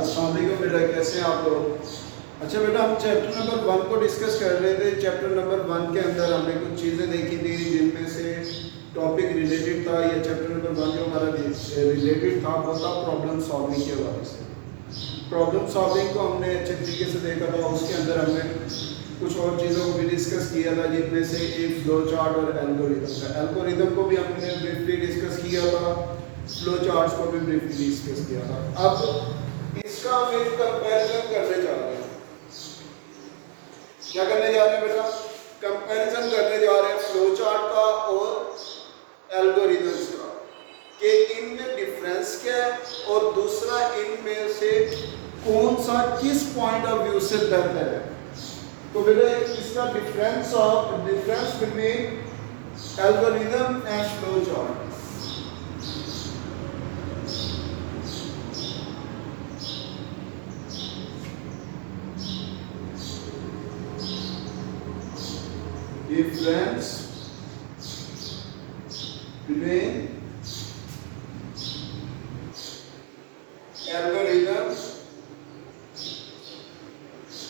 अस्सलाम वालेकुम बेटा, कैसे हैं आप लोग? अच्छा बेटा, हम चैप्टर नंबर 1 को डिस्कस कर रहे थे। चैप्टर नंबर 1 के अंदर हमने कुछ चीज़ें देखी थी जिनमें से टॉपिक रिलेटेड था, या चैप्टर नंबर 1 जो हमारा रिलेटेड था वो था प्रॉब्लम सॉल्विंग के हवाले से। प्रॉब्लम सॉल्विंग को हमने अच्छे तरीके से देखा था। उसके अंदर हमने कुछ और चीज़ों को भी डिस्कस किया था, जिनमें से एक फ्लो चार्ट और एल्गोरिदम था। एल्गोरिदम को भी हमने ब्रीफली डिस्कस किया था, फ्लो चार्ट्स को भी ब्रीफली डिस्कस किया था। अब इसका हम एक कंपैरिजन करने जा रहे हैं। क्या करने जा रहे हैं बेटा? कंपैरिजन करने जा रहे हैं फ्लो चार्ट का और एल्गोरिदम्स का, कि इनमें डिफरेंस क्या है और दूसरा इनमें से कौन सा किस पॉइंट ऑफ व्यू से बेहतर है। तो बेटा इसका difference between algorithm and flow chart. Difference between algorithm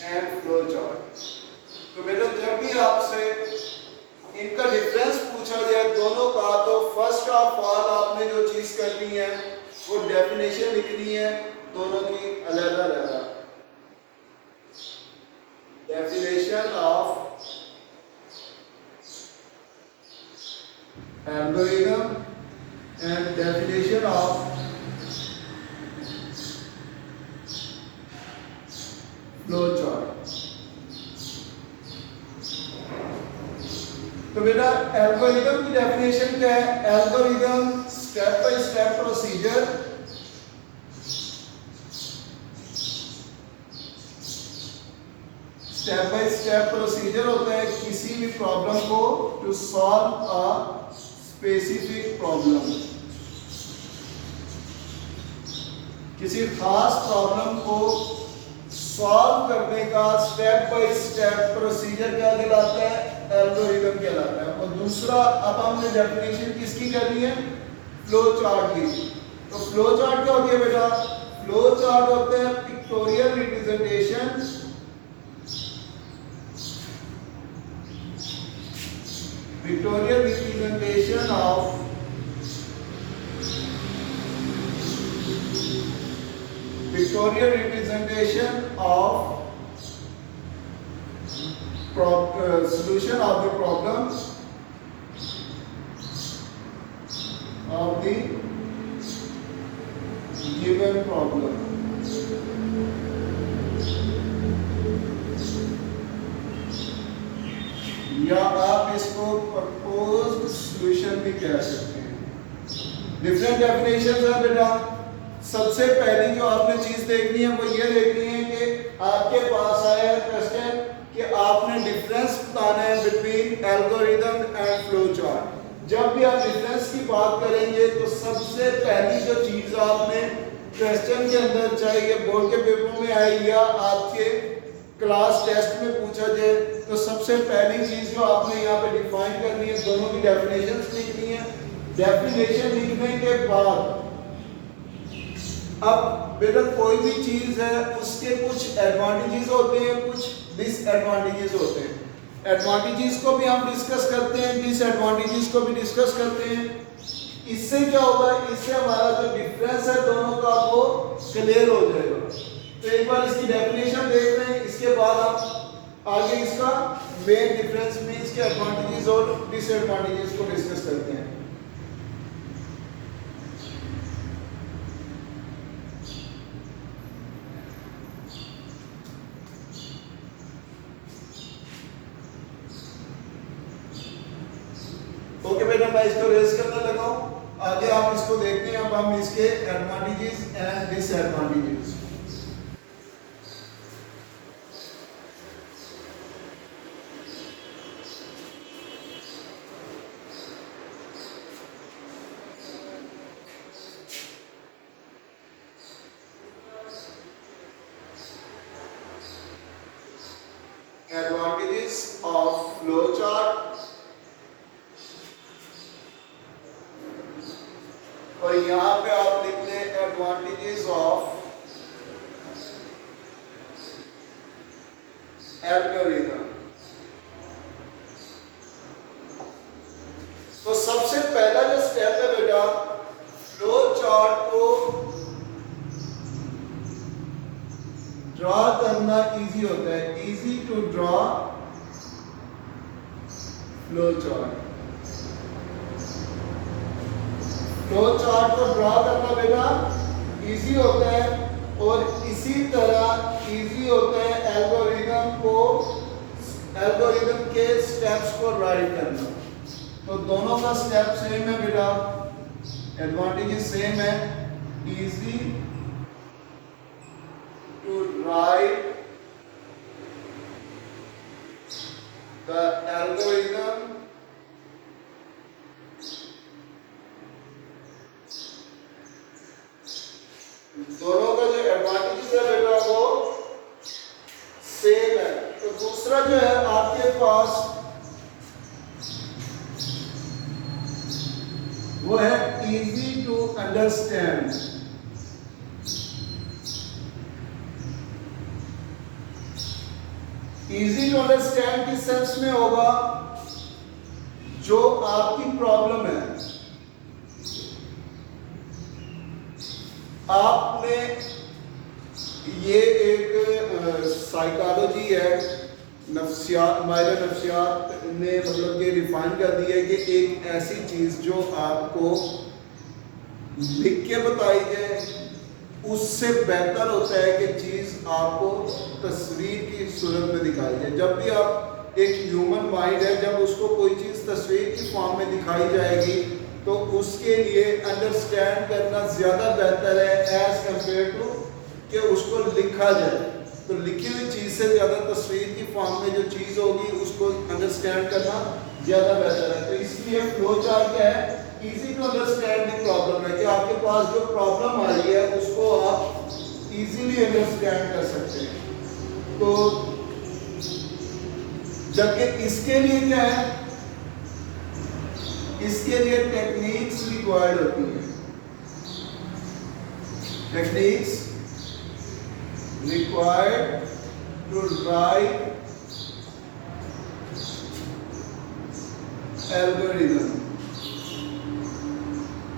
and flow chart। तो बेटा जब भी आपसे इनका डिफरेंस पूछा जाए दोनों का, तो फर्स्ट ऑफ ऑल आपने जो चीज करनी है वो डेफिनेशन लिखनी है दोनों की अलग-अलग। Definition of algorithm and definition of flow chart। तो बेटा एल्गोरिदम की डेफिनेशन क्या है? Algorithm step by step procedure होता है किसी भी प्रॉब्लम को to solve a specific problem. किसी खास प्रॉब्लम को सॉल्व करने का स्टेप बाय स्टेप प्रोसीजर क्या कहलाता है? एल्गोरिदम कहलाता है। और दूसरा, अब हमने डेफिनेशन किसकी करनी है? फ्लो चार्ट की। तो फ्लो चार्ट क्या होती है बेटा? फ्लो चार्ट होते हैं pictorial representation of solution of the problem of the given problem। या आप इसको प्रपोज्ड सॉल्यूशन भी कह सकते हैं। डिफरेंट डेफिनेशंस है बेटा। सबसे पहली जो आपने चीज देखनी है वो ये देखनी है कि आपके पास आया क्वेश्चन कि आपने डिफरेंस बताना है between algorithm and flow chart. जब भी आप डिफरेंस की बात करेंगे तो सबसे पहली जो चीज आपने क्वेश्चन के अंदर, चाहे ये बोर्ड के पेपर में आए या आपके क्लास टेस्ट में पूछा जाए, तो सबसे पहली चीज जो आपने यहाँ पे डिफाइन करनी है, दोनों की डेफिनेशंस लिखनी है। डेफिनेशन लिखने के बाद अब बेटा कोई भी चीज है उसके कुछ एडवांटेजेस होते हैं, कुछ डिसएडवांटेजेस होते हैं। एडवांटेजेस को भी हम डिस्कस करते हैं, डिसएडवांटेजेस को भी डिस्कस करते हैं। इससे क्या होगा? इससे हमारा जो डिफरेंस है दोनों का वो क्लियर हो जाएगा। तो एक बार इसकी डेफिनेशन देख रहे हैं, इसके बाद हम आगे इसका मेन डिफरेंस मींस के एडवांटेजेस और डिसएडवांटेजेस को डिस्कस करते हैं। ओके बेटा, मैं इसको रेज करने लगा हूं। आगे आप इसको देखते हैं। अब हम इसके advantages and disadvantages. Advantages of flow chart, और यहाँ पे आप लिख लें एडवांटेजेस ऑफ एल्गोरिथम। तो सबसे पहला जो स्टेप है बेटा, फ्लो चार्ट को ड्रॉ करना इजी होता है, easy to draw flow chart. Flow chart को ड्रॉ करना बेटा इजी होता है, और इसी तरह इजी होता है एल्गोरिथम के स्टेप्स को राइट करना। तो दोनों का स्टेप सेम है बेटा, एडवांटेज सेम है, easy to write the algorithm दोनों का जो एडवांटेज है बेटा वो सेम है। तो दूसरा जो है आपके पास वो है easy to understand. Easy to understand किस सेंस में होगा, जो आपकी प्रॉब्लम है आपने, ये एक साइकोलॉजी है, नफ्सियात, माहिर नफ्सियात ने मतलब कि रिफाइन कर दिया है कि एक ऐसी चीज जो आपको लिख के बताई जाए उससे बेहतर होता है कि चीज आपको तस्वीर की सूरत में दिखाई जाए। जब भी आप, एक ह्यूमन माइंड है, जब उसको कोई चीज तस्वीर की फॉर्म में दिखाई जाएगी तो उसके लिए अंडरस्टैंड करना ज्यादा बेहतर है एज कंपेयर टू कि उसको लिखा जाए। तो लिखी हुई चीज से ज्यादा तस्वीर की फॉर्म में जो चीज होगी उसको अंडरस्टैंड करना ज्यादा बेहतर है। तो इसलिए फ्लो चार्ट क्या है, easy to understand the problem है कि आपके पास जो प्रॉब्लम आ रही है उसको आप इजीली अंडरस्टैंड कर सकते हैं। तो जबकि इसके लिए क्या है, इसके लिए टेक्निक्स रिक्वायर्ड होती हैं, techniques required to write algorithm.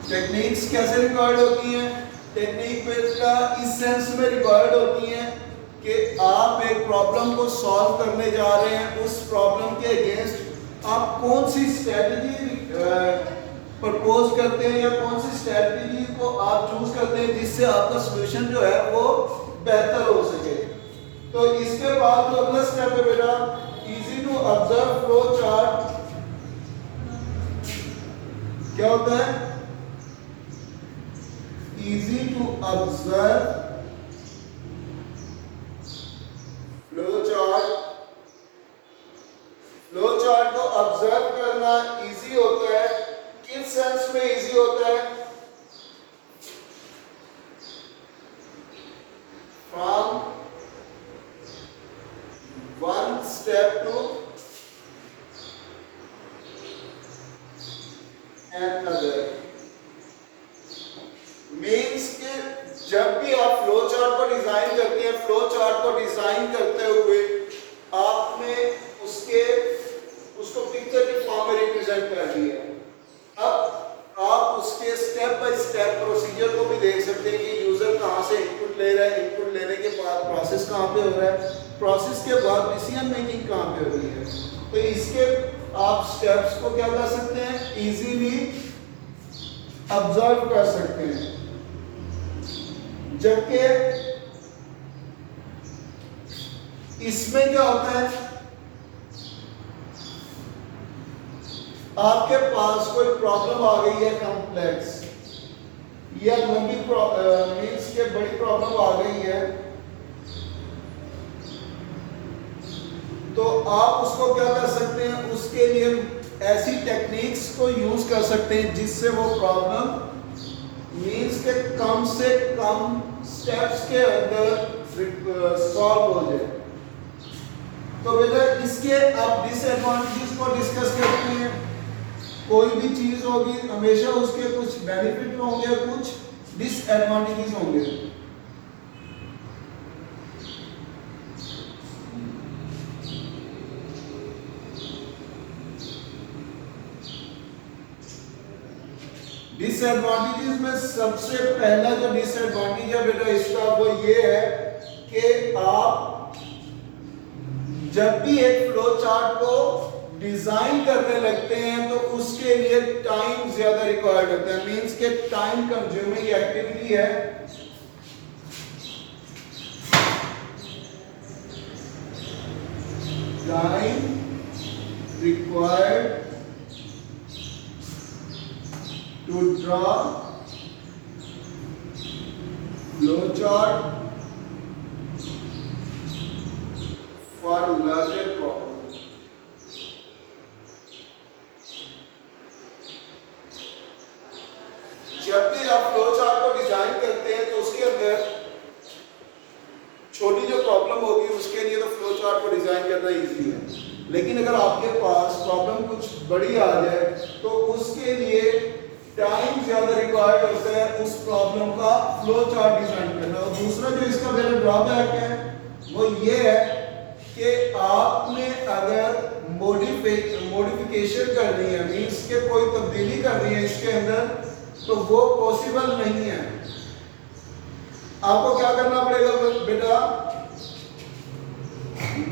Techniques कैसे रिक्वायर्ड होती हैं, टेक्निक का इस सेंस में रिक्वायर्ड होती हैं कि आप एक प्रॉब्लम को सॉल्व करने जा रहे हैं, उस प्रॉब्लम के अगेंस्ट आप कौन सी स्ट्रेटजी प्रपोज करते हैं या कौन सी स्ट्रेटजी को आप चूज करते हैं जिससे आपका सॉल्यूशन जो है वो बेहतर हो सके। तो इसके बाद जो अगला स्टेप है बेटा, easy to observe flow chart. क्या होता है, easy to observe flow chart. Flow chart को ऑब्जर्व करना इजी होता है, किस सेंस में इजी होता है, from one step to another. Means के जब भी आप फ्लो चार्ट को डिजाइन करते हैं, फ्लो चार्ट को डिजाइन करते हुए आपने उसको पिक्चर की फॉर्म में रिप्रेजेंट कर दिया है। अब आप उसके स्टेप बाय स्टेप प्रोसीजर को भी देख सकते हैं कि यूजर कहां से इनपुट ले रहा है, इनपुट लेने के बाद प्रोसेस कहां पे हो रहा है, प्रोसेस के बाद डिसीजन मेकिंग कहां पे हो रही है। तो इसके आप स्टेप्स को क्या कर सकते हैं, इजीली ऑब्जर्व कर सकते हैं। जबकि इसमें क्या होता है, आपके पास कोई प्रॉब्लम आ गई है कॉम्प्लेक्स या लंबी मीन्स के बड़ी प्रॉब्लम आ गई है, तो आप उसको क्या कर सकते हैं, उसके लिए ऐसी टेक्निक्स को यूज कर सकते हैं जिससे वो प्रॉब्लम मीन्स के कम से कम स्टेप्स के अंदर सॉल्व हो जाए। तो बेटा इसके अब डिसएडवांटेजेस को डिस्कस करते हैं। कोई भी चीज होगी हमेशा उसके कुछ बेनिफिट होंगे, कुछ डिसएडवांटेजेस होंगे। डिसएडवांटेजेस में सबसे पहला जो डिसएडवांटेज है बेटा इसका वो ये है कि आप जब भी एक फ्लो चार्ट को डिजाइन करने लगते हैं तो उसके लिए टाइम ज्यादा रिक्वायर्ड होता है, मींस के टाइम कंज्यूमिंग एक्टिविटी है। Time required to draw flow chart for larger problem। जब भी आप फ्लो चार्ट को डिजाइन करते हैं तो उसके अंदर छोटी जो प्रॉब्लम होगी उसके लिए तो फ्लो चार्ट को डिजाइन करना इजी है, लेकिन अगर आपके पास प्रॉब्लम कुछ बड़ी आ जाए तो उसके लिए टाइम ज्यादा रिक्वायर्ड होता है उस प्रॉब्लम का फ्लो चार्ट डिजाइन करना। और दूसरा जो इसका मेरा ड्रॉबैक है वो ये है कि आपने अगर मॉडिफिकेशन करनी है, मींस के कोई तब्दीली करनी है इसके अंदर, तो वो पॉसिबल नहीं है। आपको क्या करना पड़ेगा बेटा?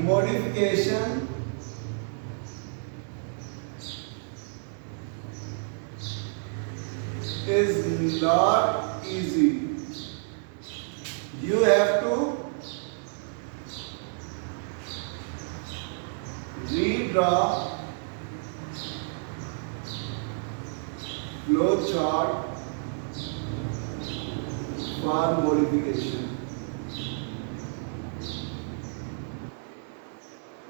Modification is not easy. You have to redraw flow chart for modification।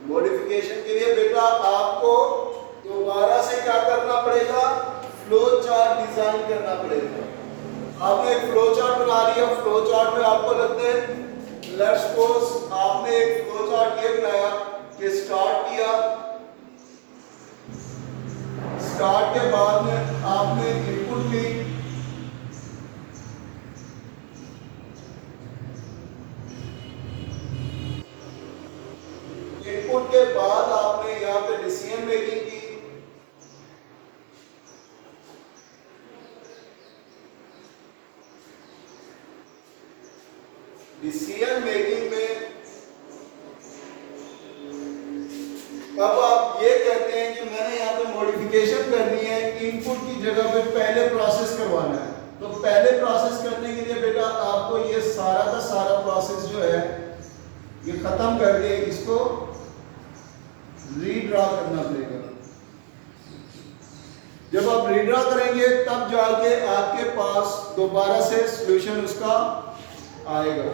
Modification के लिए बेटा आपको दोबारा से क्या करना पड़ेगा? फ्लो चार्ट डिजाइन करना पड़ेगा। आपने एक फ्लो चार्ट बना लिया, फ्लो चार्ट में आपको लगता है लेट्स सपोज आपने एक फ्लो चार्ट ये बनाया कि स्टार्ट किया, स्टार्ट के बाद में आपने इनपुट ली, इनपुट के बाद आपने यहाँ पे डिसीजन मेकिंग की, डिसीजन मेकिंग में अब आप ये कहते हैं कि मैंने यहाँ पे मॉडिफिकेशन करनी है, इनपुट की जगह पे पहले प्रोसेस करवाना है। तो पहले प्रोसेस करने के लिए बेटा आपको ये सारा का सारा प्रोसेस जो है ये खत्म करके इसको रीड्रॉ करना पड़ेगा। जब आप रीड्रॉ करेंगे तब जाके आपके पास दोबारा से सॉल्यूशन उसका आएगा।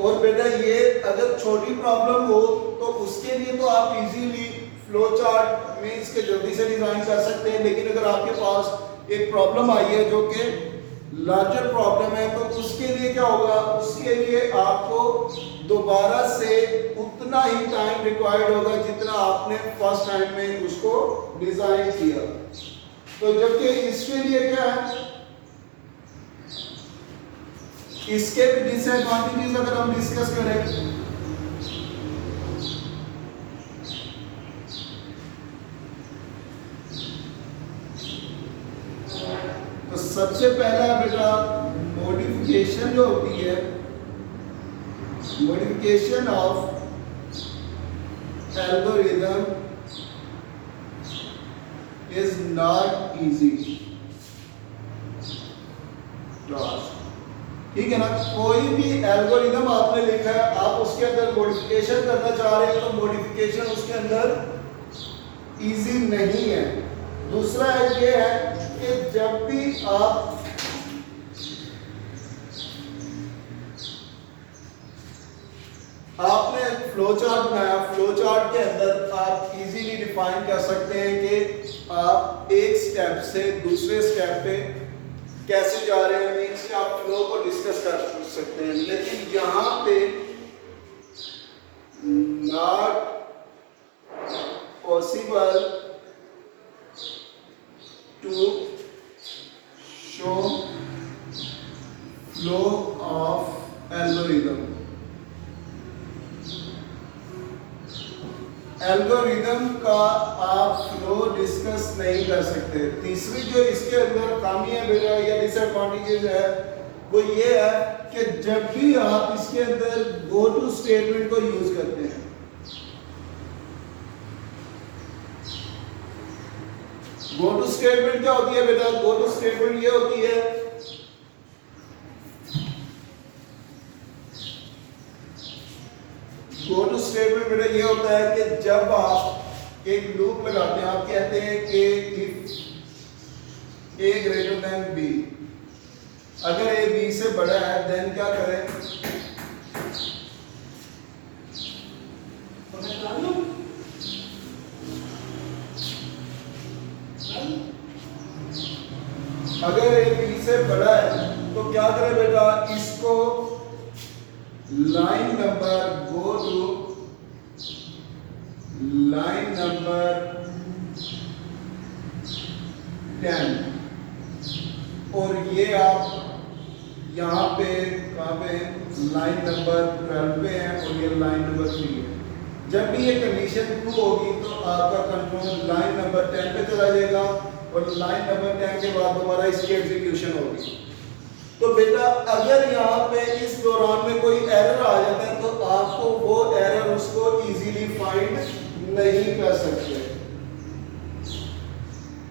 और बेटा ये अगर छोटी प्रॉब्लम हो तो उसके लिए तो आप इजीली फ्लो चार्ट मींस के जल्दी से डिजाइन कर सकते हैं, लेकिन अगर आपके पास एक प्रॉब्लम आई है जो कि लार्जर प्रॉब्लम है तो उसके लिए क्या होगा? उसके लिए आपको दोबारा से उतना ही टाइम रिक्वायर्ड होगा जितना आपने फर्स्ट टाइम में उसको डिजाइन किया। तो जबकि इसके लिए क्या है, इसके भी डिसएडवांटेजेस अगर हम डिस्कस करें तो सबसे पहला बेटा मॉडिफिकेशन जो होती है, modification of algorithm is not easy task. ठीक है ना? कोई भी एल्गोरिथम आपने लिखा है, आप उसके अंदर मॉडिफिकेशन करना चाह रहे हैं तो मॉडिफिकेशन उसके अंदर इजी नहीं है। दूसरा ये है कि जब भी आप आपने फ्लो चार्ट बनाया, फ्लो चार्ट के अंदर आप इजीली डिफाइन कर सकते हैं कि आप एक स्टेप से दूसरे स्टेप पे कैसे जा रहे हैं, मीन्स आप फ्लो को डिस्कस कर सकते हैं। लेकिन यहाँ पे not possible to show flow of algorithm. Algorithm का आप फ्लो डिस्कस नहीं कर सकते। तीसरी जो इसके अंदर खामी है बेटा या डिसएडवांटेजेस है वो ये है कि जब भी आप इसके अंदर गो टू स्टेटमेंट को यूज करते हैं, गो टू स्टेटमेंट क्या होती है बेटा? गो टू स्टेटमेंट ये होती है गो टू स्टेटमेंट बेटा ये होता है कि जब आप एक लूप लगाते हैं, आप कहते हैं कि if A greater than B, अगर ए बी से बड़ा है देन क्या करें? अगर ए बी से बड़ा है तो क्या करें बेटा? इसको line number go to line number 10 और ये आप यहाँ पे कहाँ पे लाइन नंबर 12 पे है और ये लाइन नंबर 3 है। जब भी ये कंडीशन ट्रू होगी तो आपका कंट्रोल लाइन नंबर 10 पे चला जाएगा और लाइन नंबर 10 के बाद दोबारा इसकी एग्जीक्यूशन होगी। तो बेटा अगर यहाँ पे इस दौरान में कोई एरर आ जाता है तो आपको वो एरर उसको इजीली फाइंड नहीं कर सकते।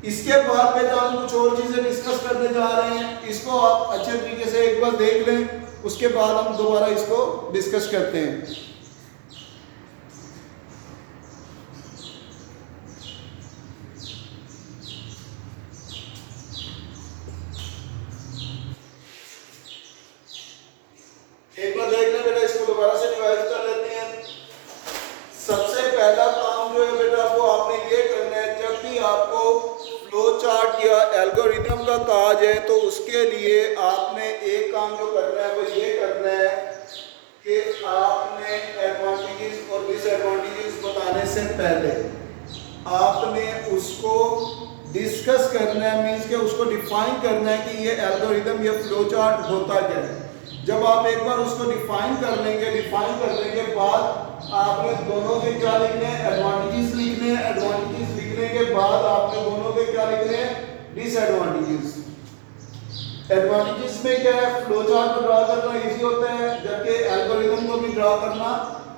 इसके बाद बेटा हम कुछ और चीजें डिस्कस करने जा रहे हैं, इसको आप अच्छे तरीके से एक बार देख लें, उसके बाद हम दोबारा इसको डिस्कस करते हैं। एक बार देख लें बेटा, इसको दोबारा से रिवाइज कर लेते हैं। सबसे पहला काम जो है बेटा वो आपने ये करना है, जब भी आपको फ्लो चार्ट या एल्गोरिथम का कहा जाए तो उसके लिए आपने एक काम जो करना है वो ये करना है कि आपने एडवांटेजेस और डिसएडवांटेजेस बताने से पहले आपने उसको डिस्कस करना है, मींस के उसको डिफाइन करना है कि ये एल्गोरिथम या फ्लो चार्ट होता क्या है। जब आप एक बार उसको डिफाइन कर लेंगे, डिफाइन करने के बाद आपने दोनों के क्या लिखने हैं? एडवांटेजेस लिखने हैं। एडवांटेजेस लिखने के बाद आपने दोनों के क्या लिखने हैं? डिसएडवांटेजेस। एडवांटेजेस में क्या है? फ्लो चार्ट को ड्रा करना इजी होता है, जबकि एल्गोरिथम को भी ड्रा करना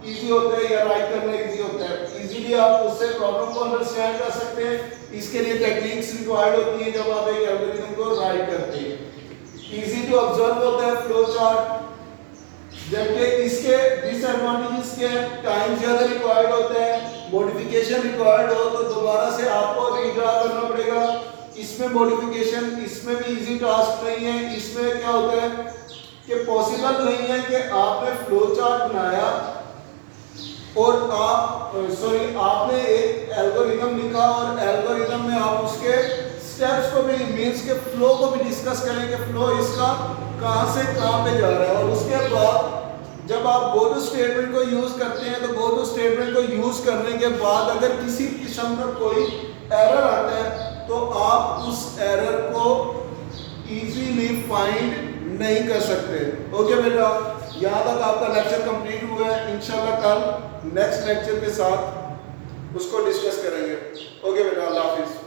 इजी होता है या राइट करना इजी होता है। इजीली आप उससे प्रॉब्लम को अंडरस्टैंड कर सकते हैं। इसके लिए टेक्निक्स रिक्वायर्ड होती है जब आप एक एल्गोरिथम को राइट करते हैं। इजी टू ऑब्जर्व होता है फ्लो चार्ट, जबकि इसके डिसएडवांटेजेस के टाइम ज्यादा रिक्वायर्ड होता है, मॉडिफिकेशन रिक्वायर्ड हो तो दोबारा से आपको रीड्रा करना पड़ेगा। इसमें मॉडिफिकेशन, इसमें भी इजी टास्क नहीं है। इसमें क्या होता है कि पॉसिबल नहीं है कि आपने फ्लो चार्ट बनाया और आपने एक एल्गोरिथम लिखा और एल्गोरिथम में आप उसके स्टेप्स को भी, मींस के फ्लो को भी डिस्कस करेंगे, फ्लो इसका कहां से कहां पे जा रहा है। और उसके बाद जब आप गो टू स्टेटमेंट को यूज करते हैं तो गो टू स्टेटमेंट को यूज करने के बाद अगर किसी किस्म का कोई एरर आता है तो आप उस एरर को इजीली फाइंड नहीं कर सकते। ओके बेटा, यहाँ तक आपका लेक्चर कंप्लीट हुआ है। इंशाल्लाह कल नेक्स्ट लेक्चर के साथ उसको डिस्कस करेंगे। ओके बेटा, अल्लाह हाफिज।